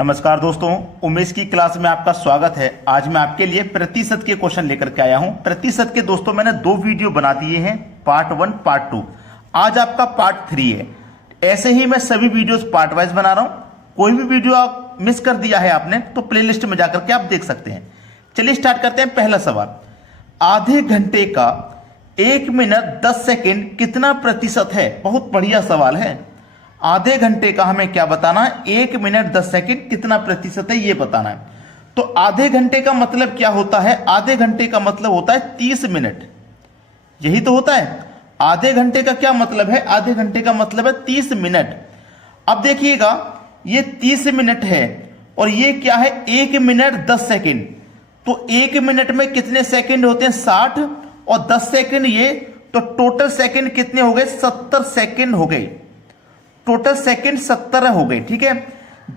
नमस्कार दोस्तों, उमेश की क्लास में आपका स्वागत है। आज मैं आपके लिए प्रतिशत के क्वेश्चन लेकर के आया हूं। प्रतिशत के दोस्तों मैंने 2 वीडियो बना दिए हैं, पार्ट 1 पार्ट 2। आज आपका पार्ट 3 है। ऐसे ही मैं सभी वीडियोस पार्ट वाइज बना रहा हूं। कोई भी वीडियो आप मिस कर दिया है आपने तो प्लेलिस्ट में जाकर के आप देख सकते हैं। चलिए स्टार्ट करते हैं। पहला सवाल, आधे घंटे का 1 मिनट 10 सेकेंड कितना प्रतिशत है? बहुत बढ़िया सवाल है। आधे घंटे का हमें क्या बताना है? 1 मिनट 10 सेकेंड कितना प्रतिशत है ये बताना है। तो आधे घंटे का मतलब क्या होता है? आधे घंटे का मतलब होता है 30 मिनट। यही तो होता है। आधे घंटे का क्या मतलब है? आधे घंटे का मतलब है 30 मिनट। अब देखिएगा, ये 30 मिनट है और ये क्या है? 1 मिनट 10 सेकेंड। तो 1 मिनट में कितने सेकेंड होते हैं? 60 और 10 सेकेंड ये, तो टोटल सेकेंड कितने हो गए? 70 सेकेंड हो गए। टोटल सेकंड 70 हो गए। ठीक है,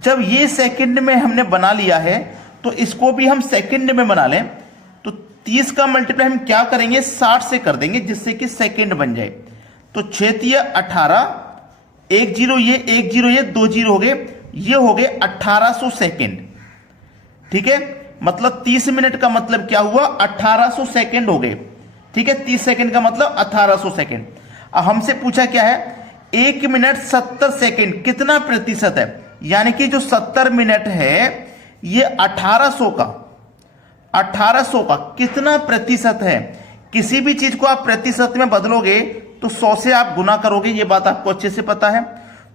जब ये सेकंड में हमने बना लिया है तो इसको भी हम सेकंड में बना लें। तो 30 का मल्टीप्लाई हम क्या करेंगे? 60 से कर देंगे, जिससे कि सेकंड बन जाए। तो 6 18, 1 0 ये, 1 0 ये, 2 0 हो गए। ये हो गए 1800 सेकेंड। ठीक है, मतलब 30 मिनट का मतलब क्या हुआ? 1800 सेकेंड हो गए। ठीक है, 30 सेकेंड का मतलब 1800 सेकेंड। अब हमसे पूछा क्या है? 1 मिनट 70 सेकेंड कितना प्रतिशत है? यानी कि जो 70 मिनट है ये 1800 का कितना प्रतिशत है? किसी भी चीज को आप प्रतिशत में बदलोगे तो 100 से आप गुना करोगे, ये बात आपको अच्छे से पता है।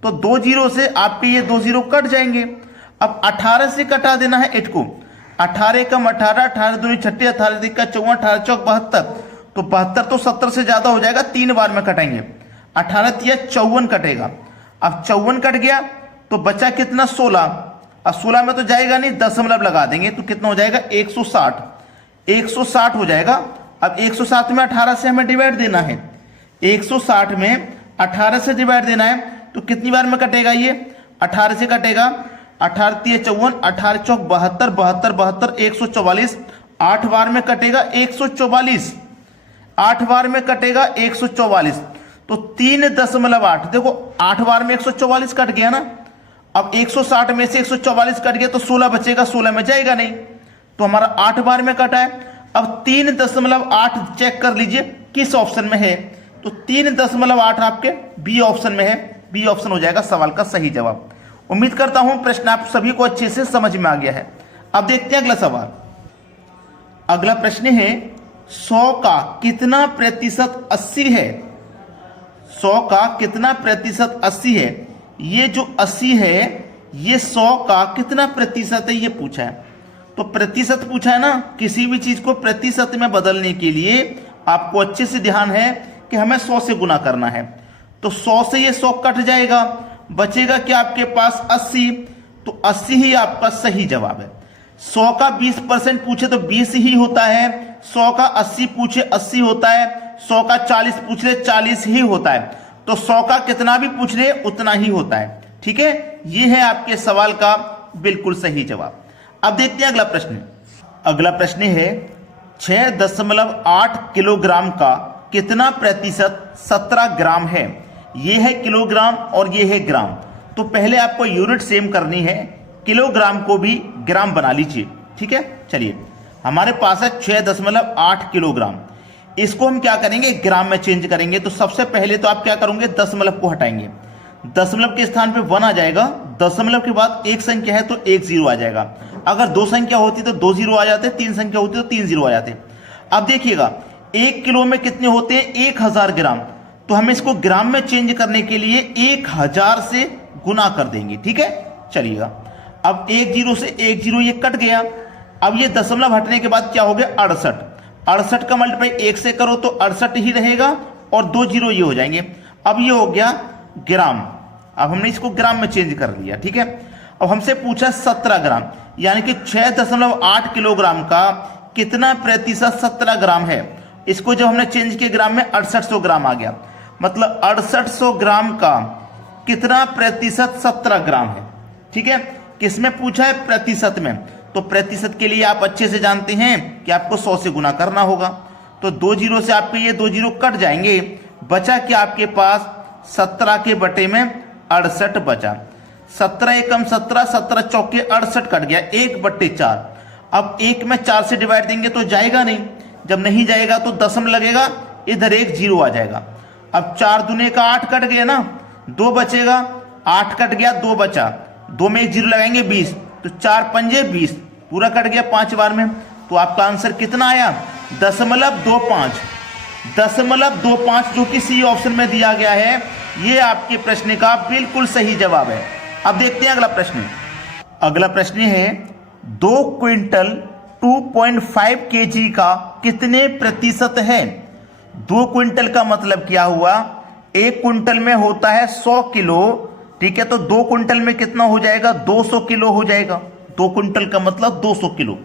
तो 2 0 से आपके ये 2 0 कट जाएंगे। अब 18 से कटा देना है 8 को। 18 कम 18, 18 2 6, 18 3 14, 18 चौक 72। तो 72 तो 70 से ज्यादा हो जाएगा, 3 बार में कटेंगे। 18 3 54 कटेगा। अब 54 कट गया तो बचा कितना? 16। अब 16 में तो जाएगा नहीं, दशमलव लगा देंगे तो कितना हो जाएगा? 160। 160 हो जाएगा। अब 160 में 18 से हमें डिवाइड देना है। 160 में 18 से डिवाइड देना है तो कितनी बार में कटेगा? ये 18 से कटेगा। 18 3 54, 18 चौक 72, 72 72, 144। 8 बार में कटेगा 144। 8 बार में कटेगा 144। तो 3.8, देखो 8 बार में 144 कट गया ना। अब 160 में से 144 कट गया तो 16 बचेगा, 16 में जाएगा नहीं, तो हमारा 8 बार में कटा है। अब 3.8 चेक कर लीजिए किस ऑप्शन में है। तो 3.8 आपके बी ऑप्शन में है। बी ऑप्शन हो जाएगा सवाल का सही जवाब। उम्मीद करता हूं प्रश्न आप सभी को अच्छे से समझ में आ गया है। अब देखते हैं अगला सवाल। अगला प्रश्न है, 100 का कितना प्रतिशत 80 है? 100 का कितना प्रतिशत 80 है? ये जो 80 है ये 100 का कितना प्रतिशत है ये पूछा है। तो प्रतिशत पूछा है ना, किसी भी चीज को प्रतिशत में बदलने के लिए आपको अच्छे से ध्यान है कि हमें 100 से गुना करना है। तो 100 से ये 100 कट जाएगा, बचेगा क्या आपके पास? 80। तो 80 ही आपका सही जवाब है। 100 का 20% पूछे तो 20 ही होता है। 100 का 80 पूछे 80 होता है। 100 का 40 पूछ रहे 40 ही होता है। तो 100 का कितना भी पूछ रहे उतना ही होता है। ठीक है, ये है आपके सवाल का बिल्कुल सही जवाब। अब देखते हैं अगला प्रश्न। अगला प्रश्न है, 6.8 किलोग्राम का कितना प्रतिशत 17 ग्राम है? ये है किलोग्राम और ये है ग्राम। तो पहले आपको यूनिट सेम करनी है, किलोग्राम को भी ग्राम बना लीजिए। ठीक है, चलिए हमारे पास है 6.8 किलोग्राम। इसको हम क्या करेंगे? ग्राम में चेंज करेंगे। तो सबसे पहले तो आप क्या करोगे? दशमलव को हटाएंगे। दशमलव के स्थान पे 1 आ जाएगा। दशमलव के बाद एक संख्या है तो 1 0 आ जाएगा। अगर 2 संख्या होती तो 2 0 आ जाते, 3 संख्या होती तो 3 0 आ जाते। अब देखिएगा 1 किलो में कितने होते हैं? 1000 ग्राम। तो हम इसको ग्राम में चेंज करने के लिए 1000 से गुना कर देंगे। ठीक है, चलिएगा। अब 1 0 से 1 0 ये कट गया। अब ये दशमलव हटने के बाद क्या हो गया? 68। 68 का मल्टीप्लाई 1 से करो तो 68 ही रहेगा और 2 0 ये हो जाएंगे। अब ये हो गया ग्राम। अब हमने इसको ग्राम में चेंज कर लिया। ठीक है, अब हमसे पूछा 17 ग्राम, यानी कि 6.8 किलोग्राम का कितना प्रतिशत 17 ग्राम है? इसको जब हमने चेंज किया ग्राम में 6800 ग्राम आ गया। मतलब 6800 ग्राम का कितना प्रतिशत 17 ग्राम है? ठीक है, किसमें पूछा है? प्रतिशत में। तो प्रतिशत के लिए आप अच्छे से जानते हैं कि आपको 100 से गुना करना होगा। तो 2 0 से आपके ये 2 0 कट जाएंगे। बचा क्या आपके पास? 17 के बटे में 68 बचा। 17 एकम 17, 17 चौके 68 कट गया, 1/4। अब 1 में 4 से डिवाइड देंगे तो जाएगा नहीं, जब नहीं जाएगा तो दशमलव लगेगा, इधर एक 0 आ जाएगा। अब 4 दूने का 8 कट गया ना, 2 बचेगा, 8 कट गया, 2 बचा, 2 में एक 0 लगाएंगे 20, तो 4 पंजे 20, पूरा कट गया 5 बार में। तो आपका आंसर कितना आया? 0.25, 0.25, जो कि सी ऑप्शन में दिया गया है। ये आपके प्रश्न का बिल्कुल सही जवाब है। अब देखते हैं अगला प्रश्न। अगला प्रश्न है 2 क्विंटल 2.5 kg का कितने प्रतिशत है? 2 क्विंटल का मतलब क्या हुआ? 1 क्विंटल में होता है 100 किलो, ठीक है, तो 2 क्विंटल में कितना हो जाएगा? 200 किलो हो जाएगा। 2 क्विंटल का मतलब 200 किलो,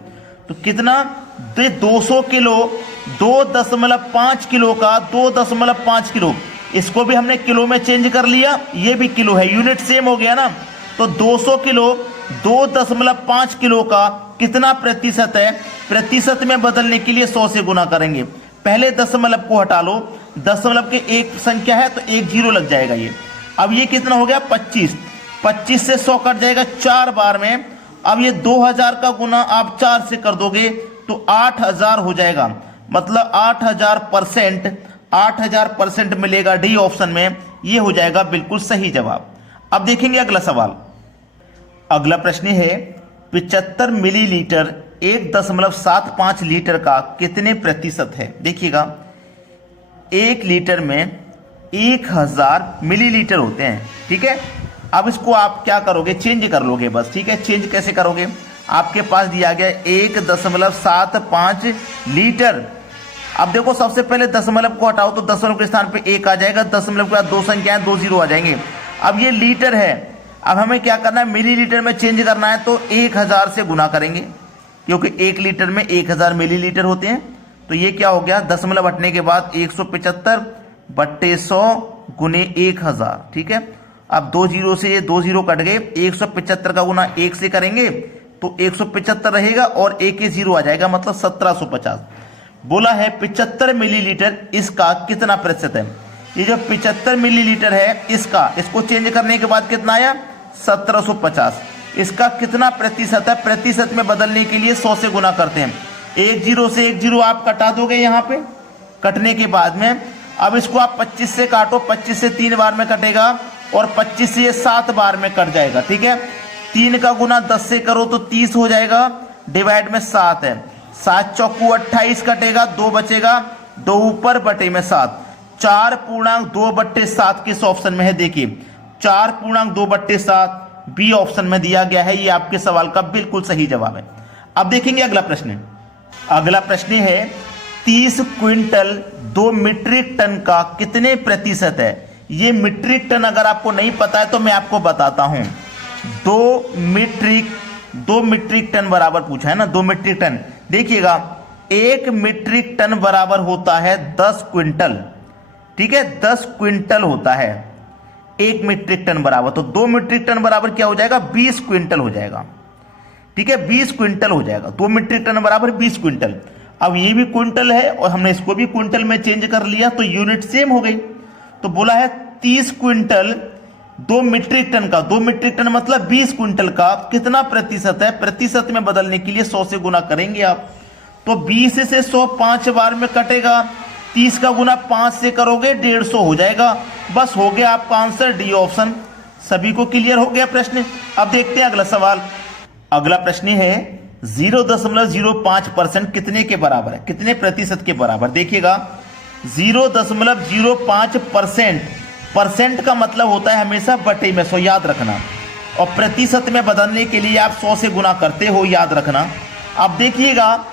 तो कितना? 200 किलो, 2.5 किलो का 2.5 किलो, इसको भी हमने किलो में चेंज कर लिया, ये भी किलो है, यूनिट सेम हो गया ना। तो 200 किलो 2.5 किलो का कितना प्रतिशत है? प्रतिशत में बदलने के लिए 100 से गुना करेंगे। पहले दशमलव को हटा लो, दशमलव के एक संख्या है तो एक 0 लग जाएगा ये। अब ये कितना हो गया? 25, 25 से 100 कट जाएगा 4 बार में। अब ये 2000 का गुना आप 4 से कर दोगे तो 8000 हो जाएगा, मतलब 8000%, 8000% मिलेगा डी ऑप्शन में। ये हो जाएगा बिल्कुल सही जवाब। अब देखेंगे अगला सवाल। अगला प्रश्न है 75 मिलीलीटर 1.75 लीटर का कितने प्रतिशत है? देखिएगा, 1 लीटर में 1000 मिलीलीटर होते हैं, ठीक है। अब इसको आप क्या करोगे? चेंज कर लोगे बस, ठीक है। चेंज कैसे करोगे? आपके पास दिया गया 1.75 लीटर। अब देखो, सबसे पहले दशमलव को हटाओ तो दशमलव के स्थान पे 1 आ जाएगा, दशमलव के बाद 2 संख्याएं 2 0 आ जाएंगे। अब ये लीटर है, अब हमें क्या करना है? मिलीलीटर में चेंज करना है, तो 1000 से गुना करेंगे, क्योंकि 1 लीटर में 1000 मिलीलीटर होते हैं। तो ये क्या हो गया? दशमलव हटने के बाद 175/100 गुने 1000, ठीक है। अब 2 0 से ये 2 0 कट गए, 175 का गुना 1 से करेंगे तो 175 रहेगा और 1 के 0 आ जाएगा, मतलब 1750। बोला है 75 मिलीलीटर, इसका कितना प्रतिशत है? ये जो 75 मिलीलीटर है इसका, इसको चेंज करने के बाद कितना आया? 1750। इसका कितना प्रतिशत है? प्रतिशत में बदलने के लिए 100 से गुना करते हैं। 1 0 से 1 0 आप कटा दोगे यहाँ पे, कटने के बाद में अब इसको आप 25 से काटो, 25 से 3 बार में कटेगा और 25 से ये 7 बार में कट जाएगा, ठीक है। 3 का गुना 10 से करो तो 30 हो जाएगा, डिवाइड में 7 है, 7 चौकू 28 कटेगा, 2 बचेगा, 2 ऊपर बटे में 7, 4.2/7 किस ऑप्शन में है? देखिए 4.2/7 बी ऑप्शन में दिया गया है। ये आपके सवाल का बिल्कुल सही जवाब है। अब देखेंगे अगला प्रश्न। अगला प्रश्न है 30 क्विंटल 2 मीट्रिक टन का कितने प्रतिशत है? ये मीट्रिक टन अगर आपको नहीं पता है तो मैं आपको बताता हूं। 2 मीट्रिक टन बराबर पूछा है ना, 2 मीट्रिक टन। देखिएगा 1 मीट्रिक टन बराबर होता है 10 क्विंटल, ठीक है, 10 क्विंटल होता है 1 मीट्रिक टन बराबर। तो 2 मीट्रिक टन बराबर क्या हो जाएगा? 20 क्विंटल हो जाएगा, ठीक है, 20 क्विंटल हो जाएगा। 2 मीट्रिक टन बराबर 20 क्विंटल। अब ये भी क्विंटल है और हमने इसको भी क्विंटल में चेंज कर लिया, तो यूनिट सेम हो गई। तो बोला है 30 क्विंटल 2 मीट्रिक टन का, 2 मीट्रिक टन मतलब 20 क्विंटल का कितना प्रतिशत है? प्रतिशत में बदलने के लिए 100 से गुना करेंगे आप, तो 20 से 100 5 बार में कटेगा, 30 का गुना 5 से करोगे 150 हो जाएगा। बस हो गया आपका आंसर, डी ऑप्शन। सभी को क्लियर हो गया प्रश्न? अब देखते हैं अगला सवाल। अगला प्रश्न है 0.05% कितने के बराबर है? कितने प्रतिशत के बराबर? देखिएगा 0.05%, परसेंट का मतलब होता है हमेशा बटे में 100, याद रखना। और प्रतिशत में बदलने के लिए आप 100 से गुना करते हो, याद रखना। अब देखिएगा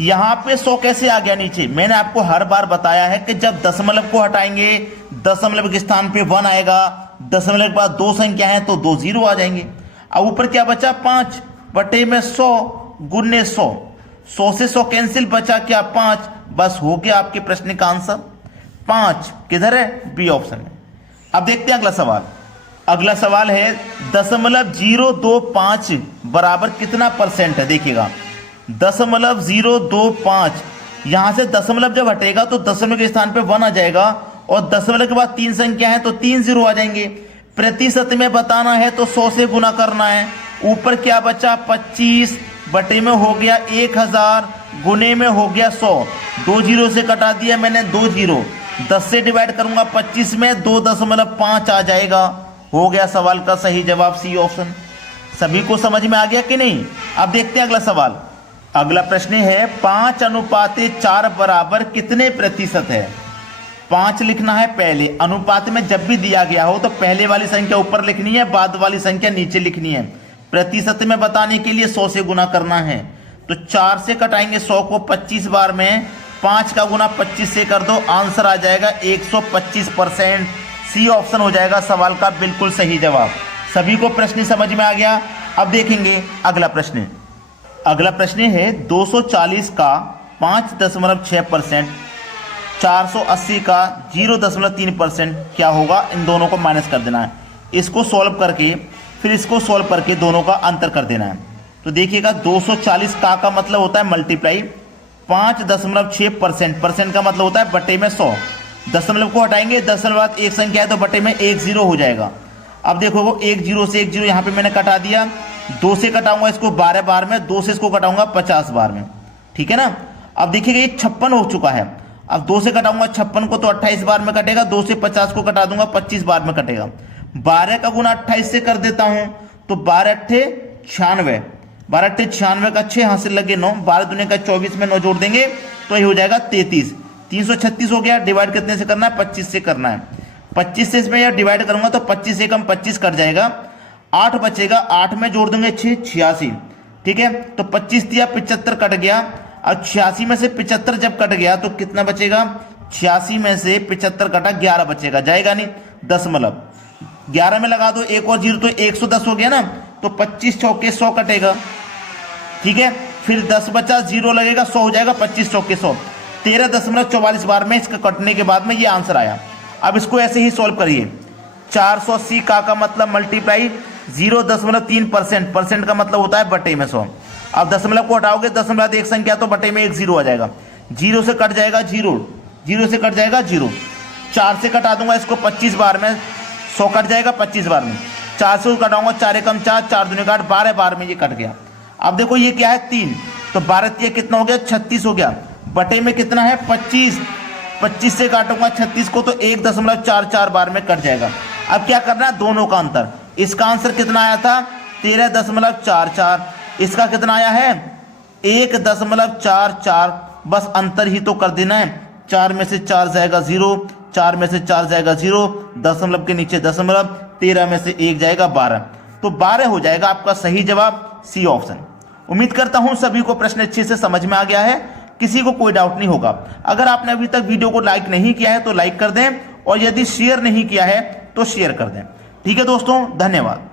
यहां पे 100 कैसे आ गया नीचे? मैंने आपको हर बार बताया है कि जब दशमलव को हटाएंगे, दशमलव के स्थान पे 1 आएगा, दशमलव के बाद 2 संख्या है तो 2 0 आ जाएंगे। अब ऊपर क्या बचा? 5 बटे में 100 गुने 100, 100 से 100 कैंसिल, बचा क्या? 5। बस हो गया आपके प्रश्न का आंसर 5। किधर है? बी ऑप्शन में। अब देखते हैं अगला सवाल। अगला सवाल है 0.025 बराबर कितना परसेंट है? देखिएगा 0.025, यहां से दशमलव जब हटेगा तो दशमलव के स्थान पे 1 आ जाएगा और दशमलव के बाद 3 संख्या है तो 3 0 आ जाएंगे। प्रतिशत में बताना है तो 100 से गुना करना है। ऊपर क्या बचा 25 बटे में हो गया 1000 गुने में हो गया 100। 2 जीरो से कटा दिया मैंने 2 जीरो। 10 से डिवाइड करूंगा 25 में 2.5 आ जाएगा। हो गया सवाल का सही जवाब सी ऑप्शन। सभी को समझ में आ गया कि नहीं? अब देखते हैं अगला सवाल। अगला प्रश्न है 5:4 बराबर कितने प्रतिशत है। 5 लिखना है पहले। अनुपात में जब भी दिया गया हो तो पहले वाली संख्या ऊपर लिखनी है, बाद वाली संख्या नीचे लिखनी है। प्रतिशत में बताने के लिए 100 से गुना करना है। तो 4 से कटाएंगे 100 को 25 बार में, 5 का गुना 25 से कर दो, आंसर आ जाएगा 125%। सी ऑप्शन हो जाएगा सवाल का बिल्कुल सही जवाब। सभी को प्रश्न समझ में आ गया। अब देखेंगे अगला प्रश्न। अगला प्रश्न है 240 का 5.6%, 480 का 0.3% क्या होगा। इन दोनों को माइनस कर देना है। इसको सॉल्व करके फिर इसको सॉल्व करके दोनों का अंतर कर देना है। तो देखिएगा 240 का मतलब होता है मल्टीप्लाई 5.6%, परसेंट का मतलब होता है बटे में 100। दशमलव को हटाएंगे, दशमलव बाद एक संख्या है तो बटे में 1 0 हो जाएगा। अब देखो वो 1 0 से 1 0 यहाँ पे मैंने कटा दिया। 2 से कटाऊंगा इसको 12 बार में, 2 से इसको कटाऊंगा 50 बार में, ठीक है ना। अब देखिएगा ये 56 हो चुका है। अब 2 से कटाऊंगा 56 को तो 28 बार में कटेगा। 2 से 50 को कटा दूंगा 25 बार में कटेगा। 12 का गुना 28 से कर देता हूं तो 12 अट्ठे 96, 12 अट्ठे 96 का 6 हाथ से लगे 9, 12 दूने का 24 में 9 जोड़ देंगे तो ये हो जाएगा 33। 336 हो गया। डिवाइड कितने से करना है 25 से करना है। 25 से इसमें डिवाइड करूंगा तो 25 से कम 25 कट जाएगा, 8 बचेगा। 8 में जोड़ देंगे 6 86, ठीक है। तो 25 दिया 75 कट गया। अब 86 में से 75 जब कट गया तो कितना बचेगा। 86 में से 75 कटा 11 बचेगा, जाएगा नहीं। दशमलव 11 में लगा दो एक और 0 तो 110 हो गया ना। तो 25 चौके 100 कटेगा, ठीक है। फिर 10 बचा 0 लगेगा 100 हो जाएगा। 25 चौके 100, 13.44 बार में इसका कटने के बाद में ये आंसर आया। अब इसको ऐसे ही सॉल्व करिए। 480 का मतलब मल्टीप्लाई 0.3%, परसेंट का मतलब होता है बटे में 100। अब दशमलव को हटाओगे, दशमलव एक संख्या तो बटे में 1 0 आ जाएगा। 0 से कट जाएगा 0, 0 से कट जाएगा 0। 4 से कटा दूंगा इसको 25 बार में, 100 कट जाएगा 25 बार में। 4 से कटाऊंगा 4 एकम 4, 4 दूने का 8, 12 बार में ये कट गया। अब देखो ये क्या है 3, तो 12 3 कितना हो गया 36 हो गया। बटे में कितना है 25, 25 से काटूंगा 36 को तो 1.44 बार में कट जाएगा। अब क्या करना है दोनों का अंतर। इसका आंसर कितना आया था 13.44, इसका कितना आया है 1.44। बस अंतर ही तो कर देना है। 4 में से 4 जाएगा 0, 4 में से 4 जाएगा 0, दशमलव के नीचे दशमलव, 13 में से 1 जाएगा 12, तो 12 हो जाएगा आपका सही जवाब सी ऑप्शन। उम्मीद करता हूं सभी को प्रश्न अच्छे से समझ में आ गया है, किसी को कोई डाउट नहीं होगा। अगर आपने अभी तक वीडियो को लाइक नहीं किया है तो लाइक कर दें, और यदि शेयर नहीं किया है तो शेयर कर दें। ठीक है दोस्तों, धन्यवाद।